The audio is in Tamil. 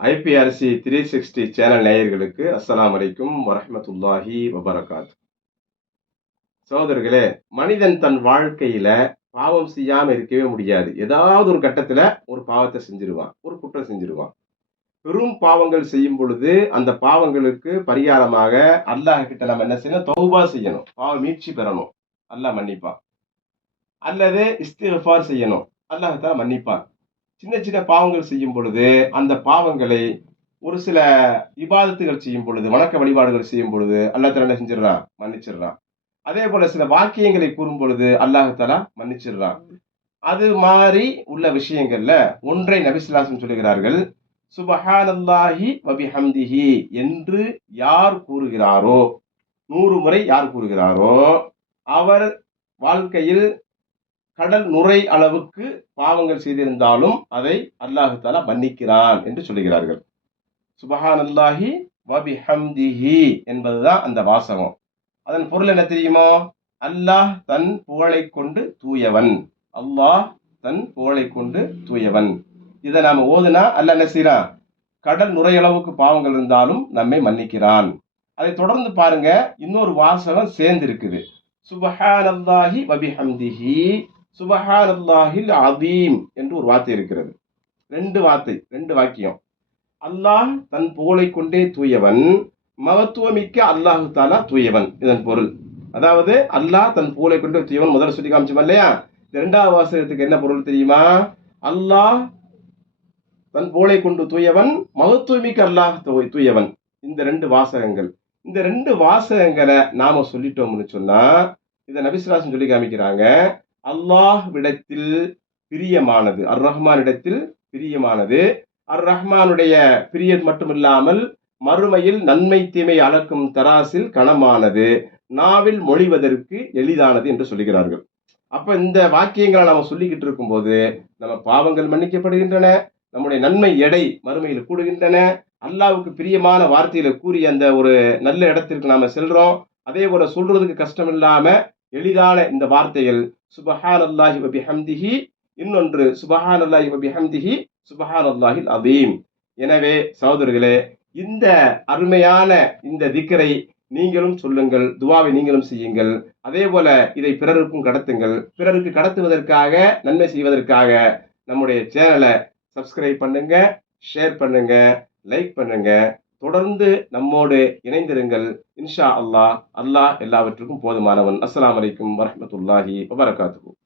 ஐபிஆர்சி த்ரீ சிக்ஸ்டி சேனல் நேயர்களுக்கு அஸ்லாம் வலைக்கும் வரமத்துல்லாஹி வபரகாத். சகோதரர்களே மனிதன் தன் வாழ்க்கையில பாவம் செய்யாம இருக்கவே முடியாது. ஏதாவது ஒரு கட்டத்துல ஒரு பாவத்தை செஞ்சிருவான் ஒரு குற்றம் செஞ்சிருவான். பெரும் பாவங்கள் செய்யும் பொழுது அந்த பாவங்களுக்கு பரிகாரமாக அல்லாஹ் கிட்ட நம்ம என்ன செய்யணும்? தௌபா செய்யணும். பாவ மீட்சி பெறணும். அல்லாஹ் மன்னிப்பான். அல்லது இஸ்திஃபார் செய்யணும். அல்லாஹ் மன்னிப்பான். சின்ன சின்ன பாவங்கள் செய்யும் பொழுது அந்த பாவங்களை ஒரு சில விவாதத்துகள் செய்யும் பொழுது வணக்க வழிபாடுகள் செய்யும் பொழுது அல்லாஹ் என்ன செஞ்சிடறான் மன்னிச்சிடுறான். அதே போல சில வாக்கியங்களை கூறும் பொழுது அல்லாஹாலா மன்னிச்சிடுறான். அது மாதிரி உள்ள விஷயங்கள்ல ஒன்றை நபிசுல்லாசம் சொல்லுகிறார்கள் சுபஹானல்லாஹி வபிஹம்திஹி என்று யார் கூறுகிறாரோ நூறு முறை யார் கூறுகிறாரோ அவர் வாழ்க்கையில் கடல் நுரை அளவுக்கு பாவங்கள் செய்திருந்தாலும் அதை அல்லாஹு தாலா மன்னிக்கிறான் என்று சொல்லுகிறார்கள். சுபஹான் அல்லாஹி வபி ஹம்திஹி என்பதுதான் அந்த வாசகம். அதன் பொருள் என்ன தெரியுமோ? அல்லாஹ் தன் புகழை கொண்டு தூயவன். அல்லாஹ் தன் புகழை கொண்டு தூயவன். இதை நாம் ஓதுனா அல்ல என்ன செய்யறான் கடல் நுரையளவுக்கு பாவங்கள் இருந்தாலும் நம்மை மன்னிக்கிறான். அதை தொடர்ந்து பாருங்க இன்னொரு வாசகம் சேர்ந்து இருக்குது சுபஹான் அல்லாஹி வபிஹம்திஹி சுபஹான் அல்லாஹில் அதீம் என்று ஒரு வார்த்தை இருக்கிறது. ரெண்டு வார்த்தை ரெண்டு வாக்கியம். அல்லாஹ் தன் புகழை கொண்டே தூயவன் மகத்துவமிக்க அல்லாஹு தாலா தூயவன் இதன் பொருள். அதாவது அல்லாஹ் தன் புகழை கொண்டே தூயவன் முதல்ல சொல்லி காமிச்சோம் இல்லையா? இரண்டாவது வாசகத்துக்கு என்ன பொருள் தெரியுமா? அல்லாஹ் தன் புகழை கொண்டு தூயவன் மகத்துவமிக்க அல்லாஹ் தூயவன். இந்த ரெண்டு வாசகங்கள். இந்த ரெண்டு வாசகங்களை நாம சொல்லிட்டோம்னு சொன்னா இதை நபிசுலாசன் சொல்லி காமிக்கிறாங்க. அல்லாஹ் விடத்தில் பிரியமானது. அர் ரஹ்மானிடத்தில் பிரியமானது. அர் ரஹ்மானுடைய பிரியர் மட்டுமில்லாமல் மறுமையில் நன்மை தீமை அளக்கும் தராசில் கனமானது. நாவில் மொழிவதற்கு எளிதானது என்று சொல்லுகிறார்கள். அப்ப இந்த வாக்கியங்களை நம்ம சொல்லிக்கிட்டு இருக்கும்போது நம்ம பாவங்கள் மன்னிக்கப்படுகின்றன நம்முடைய நன்மை எடை மறுமையில் கூடுகின்றன அல்லாவுக்கு பிரியமான வார்த்தையில கூறிய அந்த ஒரு நல்ல இடத்திற்கு நாம செல்றோம். அதே போல சொல்றதுக்கு கஷ்டம் இல்லாம எளிதான இந்த வார்த்தைகள் சுபஹான் அல்லாஹி வபி ஹம்திஹி இன்னொன்று சுபஹான் அல்லாஹி வபி ஹம்திஹி சுபஹான் அல்லாஹில் அதீம் எனவே சகோதரர்களே இந்த அருமையான இந்த திக்கரை நீங்களும் சொல்லுங்கள் துவாவை நீங்களும் செய்யுங்கள். அதே போல இதை பிறருக்கும் கடத்துங்கள். பிறருக்கு கடத்துவதற்காக நன்மை செய்வதற்காக நம்முடைய சேனலை சப்ஸ்கிரைப் பண்ணுங்க ஷேர் பண்ணுங்க லைக் பண்ணுங்க. தொடர்ந்து நம்மோடு இணைந்திருங்கள். இன்ஷா அல்லாஹ். அல்லாஹ் எல்லாவற்றுக்கும் போதுமானவன். அஸ்லாம் வலைக்கும் வரமத்துல்லாஹி வபரகாத்து